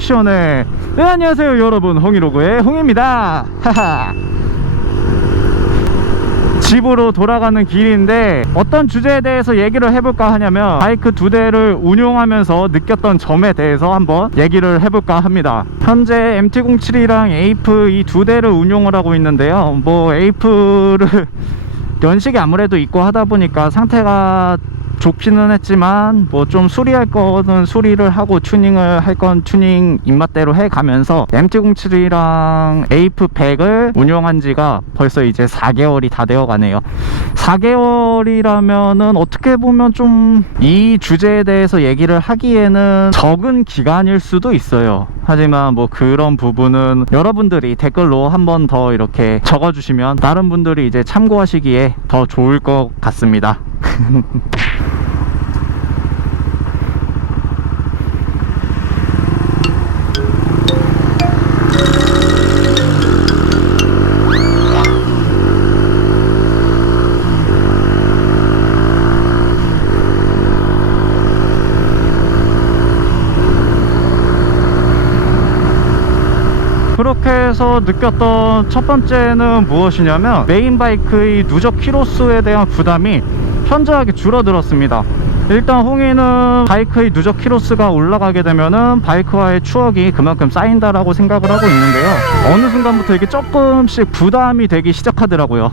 시원해. 네, 안녕하세요 여러분, 홍이로그의 홍입니다. 하하. 집으로 돌아가는 길인데 어떤 주제에 대해서 얘기를 해볼까 하냐면, 바이크 2대를 운용하면서 느꼈던 점에 대해서 한번 얘기를 해볼까 합니다. 현재 MT-07이랑 에이프 이 2대를 운용을 하고 있는데요, 뭐 에이프를 연식이 아무래도 있고 하다 보니까 상태가 좋기는 했지만 뭐 좀 수리할 거는 수리를 하고 튜닝을 할 건 튜닝 입맛대로 해가면서 MT-07이랑 에이프 100을 운용한 지가 벌써 이제 4개월이 다 되어 가네요. 4개월이라면은 어떻게 보면 좀 이 주제에 대해서 얘기를 하기에는 적은 기간일 수도 있어요. 하지만 뭐 그런 부분은 여러분들이 댓글로 한번 더 이렇게 적어주시면 다른 분들이 이제 참고하시기에 더 좋을 것 같습니다. 그렇게 해서 느꼈던 첫 번째는 무엇이냐면, 메인 바이크의 누적 키로수에 대한 부담이 현저하게 줄어들었습니다. 일단 홍이는 바이크의 누적 키로수가 올라가게 되면은 바이크와의 추억이 그만큼 쌓인다라고 생각을 하고 있는데요, 어느 순간부터 이게 조금씩 부담이 되기 시작하더라고요.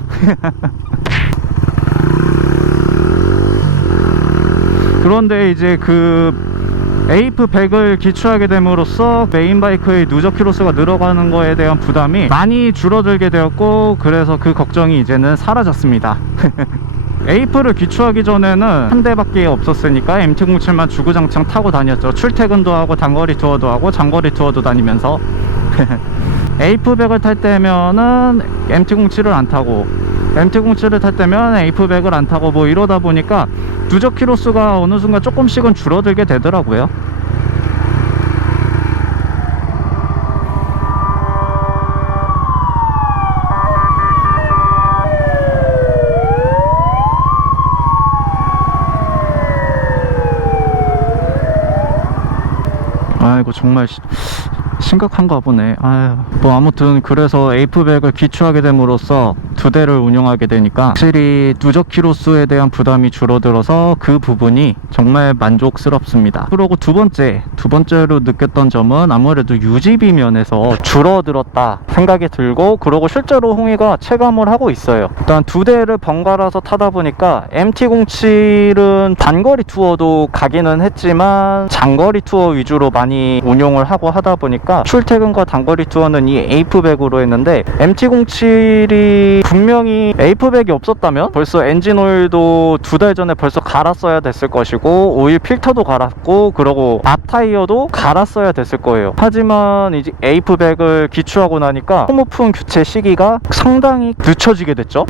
그런데 이제 그 에이프 100을 기초하게 됨으로써 메인 바이크의 누적 키로수가 늘어가는 거에 대한 부담이 많이 줄어들게 되었고, 그래서 그 걱정이 이제는 사라졌습니다. 에이프를 기초하기 전에는 한 대밖에 없었으니까 MT-07만 주구장창 타고 다녔죠. 출퇴근도 하고 단거리 투어도 하고 장거리 투어도 다니면서. 에이프 100을 탈 때면은 MT-07을 안 타고, MT-07을 탈 때면 에이프 100을 안 타고, 뭐 이러다 보니까 누적 키로수가 어느 순간 조금씩은 줄어들게 되더라고요. 아이고 정말 심각한가 보네. 아유, 뭐 아무튼 그래서 에이프 100을 기초하게 됨으로써 2대를 운용하게 되니까 확실히 누적 키로수에 대한 부담이 줄어들어서 그 부분이 정말 만족스럽습니다. 그리고 두 번째로 느꼈던 점은 아무래도 유지비 면에서 줄어들었다 생각이 들고, 그리고 실제로 홍이가 체감을 하고 있어요. 일단 2대를 번갈아서 타다 보니까 MT-07은 단거리 투어도 가기는 했지만 장거리 투어 위주로 많이 운용을 하고 하다 보니까 출퇴근과 단거리 투어는 이 에이프 100으로 했는데, MT-07이 분명히 에이프 100이 없었다면 벌써 엔진 오일도 2달 전에 벌써 갈았어야 됐을 것이고, 오일 필터도 갈았고, 그러고 앞 타이어도 갈았어야 됐을 거예요. 하지만 이제 에이프 100을 기초하고 나니까 소모품 교체 시기가 상당히 늦춰지게 됐죠.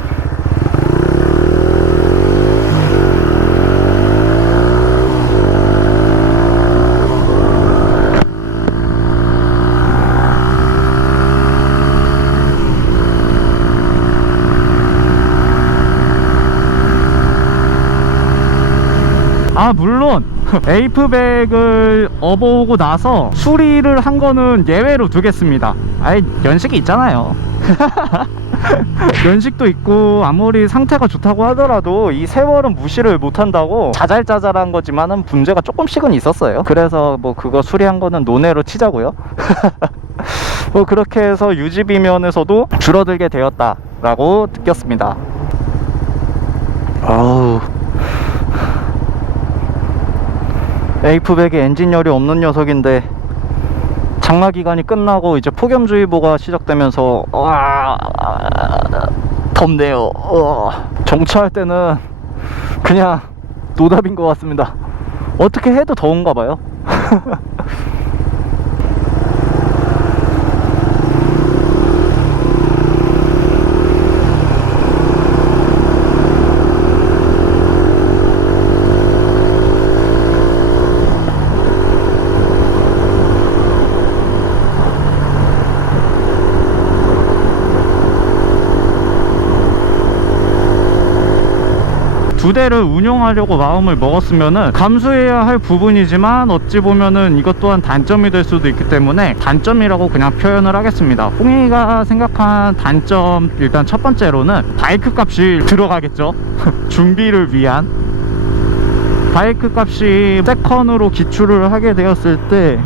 물론 에이프 100을 업어오고 나서 수리를 한 거는 예외로 두겠습니다. 연식이 있잖아요. 연식도 있고 아무리 상태가 좋다고 하더라도 이 세월은 무시를 못한다고 자잘자잘한 거지만은 문제가 조금씩은 있었어요. 그래서 뭐 그거 수리한 거는 논외로 치자고요. 뭐 그렇게 해서 유지비 면에서도 줄어들게 되었다라고 느꼈습니다. 에이프 100이 엔진열이 없는 녀석인데 장마기간이 끝나고 이제 폭염주의보가 시작되면서 덥네요. 정차할 때는 그냥 노답인 것 같습니다. 어떻게 해도 더운가 봐요. 두 대를 운용하려고 마음을 먹었으면은 감수해야 할 부분이지만 어찌 보면은 이것 또한 단점이 될 수도 있기 때문에 단점이라고 그냥 표현을 하겠습니다. 홍익이가 생각한 단점, 일단 첫 번째로는 바이크 값이 들어가겠죠. 준비를 위한 바이크 값이 세컨으로 기출을 하게 되었을 때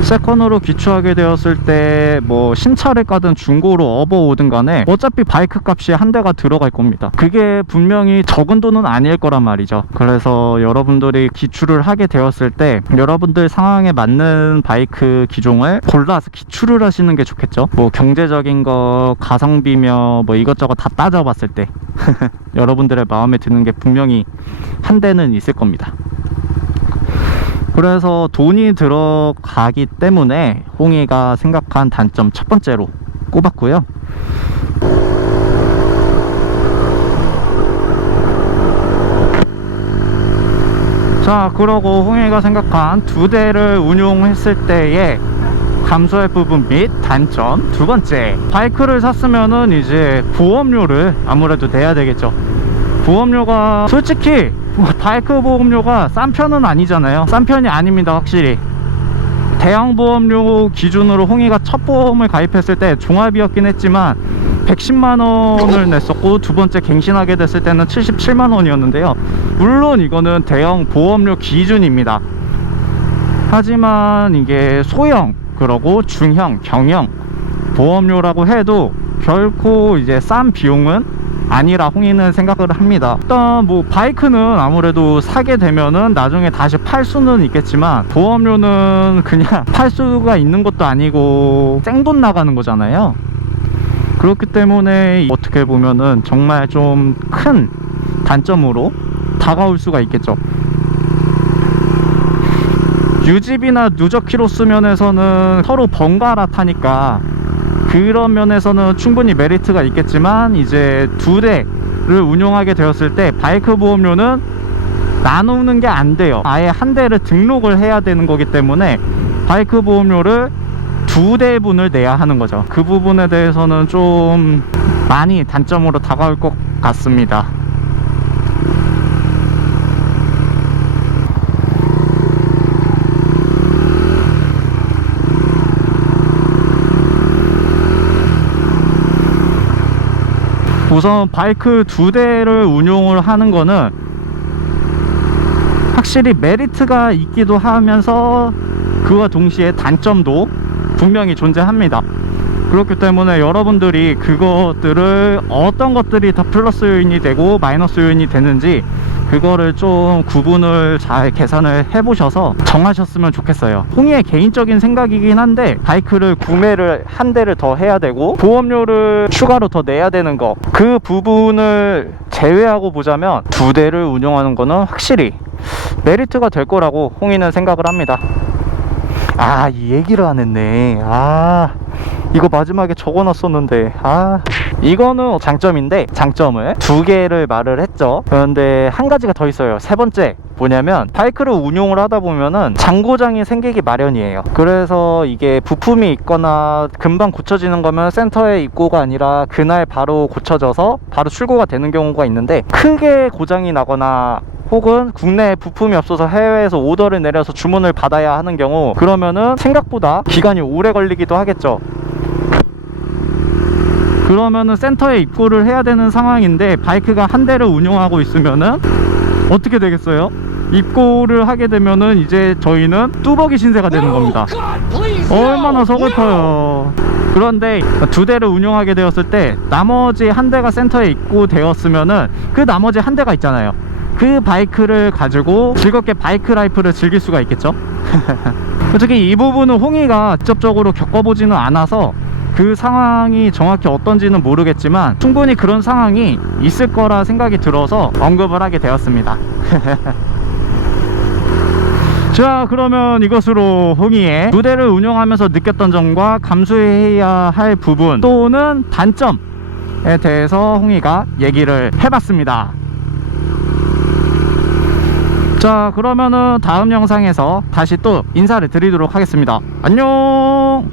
세컨으로 기초하게 되었을 때 뭐 신차를 까든 중고로 업어오든 간에 어차피 바이크 값이 한 대가 들어갈 겁니다. 그게 분명히 적은 돈은 아닐 거란 말이죠. 그래서 여러분들이 기출을 하게 되었을 때 여러분들 상황에 맞는 바이크 기종을 골라서 기출을 하시는 게 좋겠죠. 뭐 경제적인 거, 가성비며 뭐 이것저것 다 따져봤을 때 여러분들의 마음에 드는 게 분명히 한 대는 있을 겁니다. 그래서 돈이 들어가기 때문에 홍익이가 생각한 단점 첫 번째로 꼽았고요. 자, 그러고 홍익이가 생각한 두 대를 운용했을 때의 감소할 부분 및 단점 두 번째, 바이크를 샀으면은 이제 보험료를 아무래도 내야 되겠죠. 보험료가 솔직히 바이크 보험료가 싼 편은 아니잖아요. 싼 편이 아닙니다. 확실히 대형 보험료 기준으로 홍익이가 첫 보험을 가입했을 때 종합이었긴 했지만 110만원을 냈었고, 두 번째 갱신하게 됐을 때는 77만원이었는데요 물론 이거는 대형 보험료 기준입니다. 하지만 이게 소형, 그러고 중형, 경형 보험료라고 해도 결코 이제 싼 비용은 아니라 홍익이는 생각을 합니다. 일단 뭐 바이크는 아무래도 사게 되면은 나중에 다시 팔 수는 있겠지만 보험료는 그냥 팔 수가 있는 것도 아니고 생돈 나가는 거잖아요. 그렇기 때문에 어떻게 보면은 정말 좀 큰 단점으로 다가올 수가 있겠죠. 유지비나 누적 키로수 면에서는 서로 번갈아 타니까 그런 면에서는 충분히 메리트가 있겠지만, 이제 두 대를 운용하게 되었을 때 바이크 보험료는 나누는 게 안 돼요. 아예 한 대를 등록을 해야 되는 거기 때문에 바이크 보험료를 두 대분을 내야 하는 거죠. 그 부분에 대해서는 좀 많이 단점으로 다가올 것 같습니다. 우선 바이크 두 대를 운용을 하는 거는 확실히 메리트가 있기도 하면서 그와 동시에 단점도 분명히 존재합니다. 그렇기 때문에 여러분들이 그것들을 어떤 것들이 더 플러스 요인이 되고 마이너스 요인이 되는지 그거를 좀 구분을 잘 계산을 해보셔서 정하셨으면 좋겠어요. 홍익이의 개인적인 생각이긴 한데 바이크를 구매를 한 대를 더 해야 되고 보험료를 추가로 더 내야 되는 거, 그 부분을 제외하고 보자면 두 대를 운영하는 거는 확실히 메리트가 될 거라고 홍익이는 생각을 합니다. 아, 이 얘기를 안 했네. 아, 이거 마지막에 적어놨었는데. 아, 이거는 장점인데 장점을 두 개를 말을 했죠. 그런데 한 가지가 더 있어요. 세 번째 뭐냐면, 바이크를 운용을 하다 보면은 장고장이 생기기 마련이에요. 그래서 이게 부품이 있거나 금방 고쳐지는 거면 센터에 입고가 아니라 그날 바로 고쳐져서 바로 출고가 되는 경우가 있는데, 크게 고장이 나거나 혹은 국내에 부품이 없어서 해외에서 오더를 내려서 주문을 받아야 하는 경우, 그러면은 생각보다 기간이 오래 걸리기도 하겠죠. 그러면은 센터에 입고를 해야 되는 상황인데, 바이크가 한 대를 운용하고 있으면은 어떻게 되겠어요? 입고를 하게 되면은 이제 저희는 뚜벅이 신세가 되는 겁니다. 얼마나 서글퍼요. 그런데 두 대를 운용하게 되었을 때 나머지 한 대가 센터에 입고되었으면은 그 나머지 한 대가 있잖아요. 그 바이크를 가지고 즐겁게 바이크 라이프를 즐길 수가 있겠죠. 솔직히 이 부분은 홍익이가 직접적으로 겪어보지는 않아서 그 상황이 정확히 어떤지는 모르겠지만 충분히 그런 상황이 있을 거라 생각이 들어서 언급을 하게 되었습니다. 자, 그러면 이것으로 홍익이의 두 대를 운영하면서 느꼈던 점과 감수해야 할 부분 또는 단점에 대해서 홍익이가 얘기를 해봤습니다. 자, 그러면은 다음 영상에서 다시 또 인사를 드리도록 하겠습니다. 안녕.